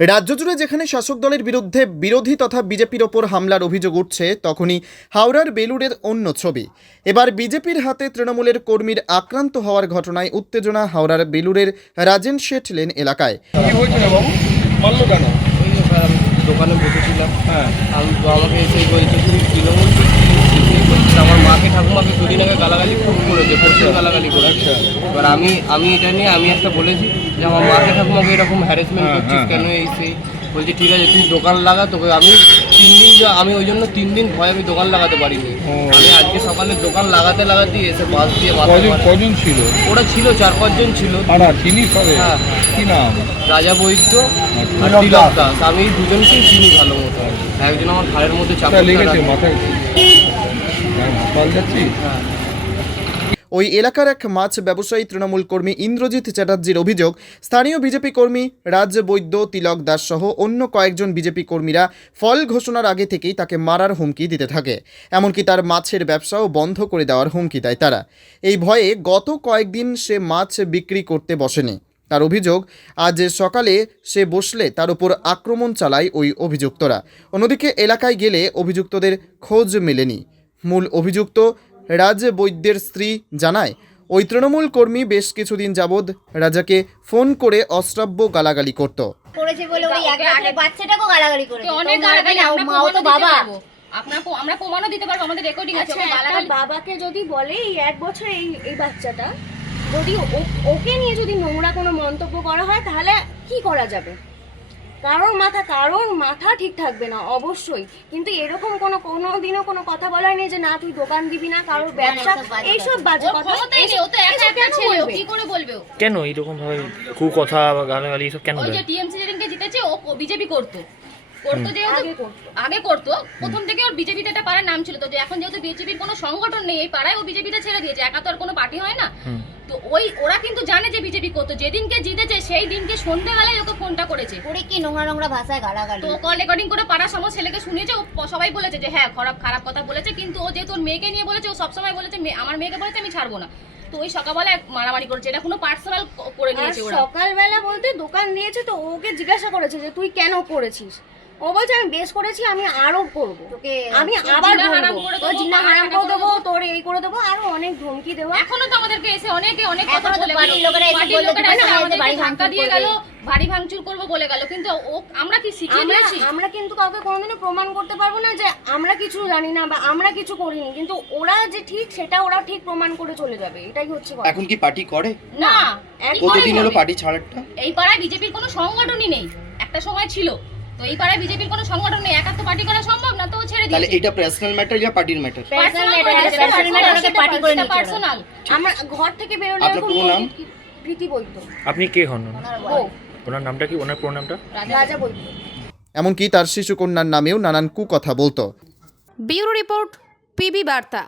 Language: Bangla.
রাজ্য জুড়ে যেখানে শাসক দলের বিরুদ্ধে বিরোধী তথা বিজেপির ওপর হামলার অভিযোগ উঠছে তখনই হাওড়ার বেলুড়ের অন্য ছবি। এবার বিজেপির হাতে তৃণমূলের কর্মীর আক্রান্ত হওয়ার ঘটনায় উত্তেজনা হাওড়ার বেলুড়ের রাজেন শেঠ লেন এলাকায়। দোকানে বসেছিলাম। হ্যাঁ। আমি তো আমাকে এসে বলছে তুমি তৃণমূল করছিস?" এসে বলছে, আমার মাকে ঠাকুমাকে দুদিন আগে গালাগালি খুব করেছে প্রচুর গালাগালি করেছে। আচ্ছা। এবার আমি আমি এটা নিয়ে আমি একটা বলেছি যে আমার মাকে ঠাকুমাকে এরকম হ্যারাসমেন্ট হ্যাঁ, করছিস হ্যাঁ, কেন এই সেই? বলছে ঠিক আছে তুই দোকান লাগা তোকে আমি তিন দিন আমি ওই জন্য তিন দিন ভয় আমি দোকান লাগাতে পারিনি। আমি আজকে সকালে দোকান লাগাতে লাগাতে এসে বাস দিয়ে কজন ছিল? ওরা ছিল চার পাঁচজন ছিল। হ্যাঁ। কি নাম? রাজা বৈদ্য আচ্ছা। আর তিলক দাস। আমি দুজনকেই চিনি ভালো মতো। একজন আমার ঘাড়ের মধ্যে চাপ লেগেছে মাথায়? হ্যাঁ, ওই এলাকার এক মাছ ব্যবসায়ী তৃণমূল কর্মী ইন্দ্রজিৎ চ্যাটার্জির অভিযোগ, স্থানীয় বিজেপি কর্মী রাজ বৈদ্য, তিলক দাস সহ অন্য কয়েকজন বিজেপি কর্মীরা ফল ঘোষণার আগে থেকেই তাকে মারার হুমকি দিতে থাকে। এমনকি তার মাছের ব্যবসাও বন্ধ করে দেওয়ার হুমকি দেয় তারা। এই ভয়ে গত কয়েকদিন সে মাছ বিক্রি করতে বসেনি। তার অভিযোগ, আজ সকালে সে বসলে তার উপর আক্রমণ চালায় ওই অভিযুক্তরা। অন্যদিকে এলাকায় গেলে অভিযুক্তদের খোঁজ মেলেনি। মূল অভিযুক্ত রাজ বৈদ্যের স্ত্রী জানায় ওই তৃণমূল কর্মী বেশ কিছুদিন যাবৎ রাজাকে ফোন করে অশ্রাব্য গালাগালি করত। করেছে বলে ওই এক বাচ্চাটাকেও গালাগালি করেছে। অনেক গালাগালি না, ও আমরা মাও তো বাবা। পারব। আমরা প্রমাণও দিতে পারব আমাদের রেকর্ডিং আছে ও একটা গালাগালি। বাবাকে যদি বলে এই এক বছর এই এই বাচ্চাটা যদি ওকে নিয়ে যদি নোংরা কোনো মন্তব্য করা হয় তাহলে কি করা যাবে? কারোর মাথা কারোর মাথা ঠিক থাকবে না অবশ্যই। কিন্তু এরকম কোনো কোনো দিনও কোনো কথা বলা নেই যে না তুই দোকান দিবি না কারোর ব্যবসা এইসব বাজে কথা। বলতে নেই ও তো একা একা ছিল? কি করে বলবে ও? কেন এরকম ভাবে কুকথা বা গালাগালি এসব কেন ওই যে টিএমসি যেদিনকে জিতেছে ও বিজেপি করতো। করতো যেহেতু আগে করতো। প্রথম থেকে ওর বিজেপিতে একটা পাড়ার নাম ছিল। তো যে এখন যেহেতু বিজেপির কোনো সংগঠন নেই এই পাড়ায় ও বিজেপিটা ছেড়ে দিয়েছে। একা তো আর কোনো পার্টি হয় না। তো ওই ওরা কিন্তু জানে যে বিজেপি করতো। যেদিনকে জিতেছে সেই দিনকে সন্ধ্যেবেলায় ওকে ফোনটা করেছে। করে কি নোংরা নোংরা ভাষায় গালাগালি। তো কল রেকর্ডিং করে পাড়ার সমস্ত ছেলেকে শুনিয়েছে। ও সবাই বলেছে যে হ্যাঁ খারাপ খারাপ কথা বলেছে। কিন্তু ও যেহেতু ওর মেয়েকে নিয়ে বলেছে ও সবসময় বলেছে "মে- আমার মেয়েকে বলেছে আমি ছাড়বো না। তো ওই সকালবেলা মারামারি করেছে। এটা কোনো পার্সোনাল করে নিয়েছে ওরা। সকালবেলা বলতে দোকান দিয়েছে তো ওকে জিজ্ঞাসা করেছে যে তুই কেন করেছিস? ও বলছে আমি বেশ করেছি আমি আরও করব। আমি তোর আবার জিনা হারাম করে দেবো, দেবো দেবো। তোর এই করে দেবো আরও অনেক ধমকি দেওয়া এখনও তো আমাদেরকে এসে অনেকে অনেক কথা বলে। বাড়ির লোকেরা এসে বাড়ির বলল লোকেরা যে এসে বাড়ি ধাক্কা দিয়ে গেল বাড়ি ভাঙচুর করব বলে গেল। কিন্তু ও আমরা কি শিখিয়ে আমরা দিয়েছি? আমরা কিন্তু কাউকে কোনোদিনও প্রমাণ করতে পারব না যে আমরা কিছু জানি না বা আমরা কিছু করিনি। কিন্তু ওরা যে ঠিক সেটা ওরা ঠিক প্রমাণ করে চলে যাবে। এটাই হচ্ছে এখন কি পার্টি করে? না কতদিন হলো পার্টি ছাড়ারটা? এই পাড়ায় বিজেপির কোনো সংগঠনই নেই। একটা সময় ছিল। তো এই পাড়ায় বিজেপির কোনো সংগঠন নেই একা পার্টি করা সম্ভব না? তো ও ছেড়ে তাহলে এটা পার্সোনাল ম্যাটার বা পার্টির ম্যাটার personal matter, ওকে করে নিচ্ছে পার্সোনাল আমরা ঘর থেকে বেরোলে আপনার পুরো নাম? প্রীতি বৈদ্য। আপনি কে হন? ওনার ও। বউ। ওনার নামটা কি? ওনার পুরো নামটা? রাজা বৈদ্য। এমনকি তার শিশুকন্যার নামেও নানান কুকথা বলতো। ব্যুরো রিপোর্ট পিবি বার্তা।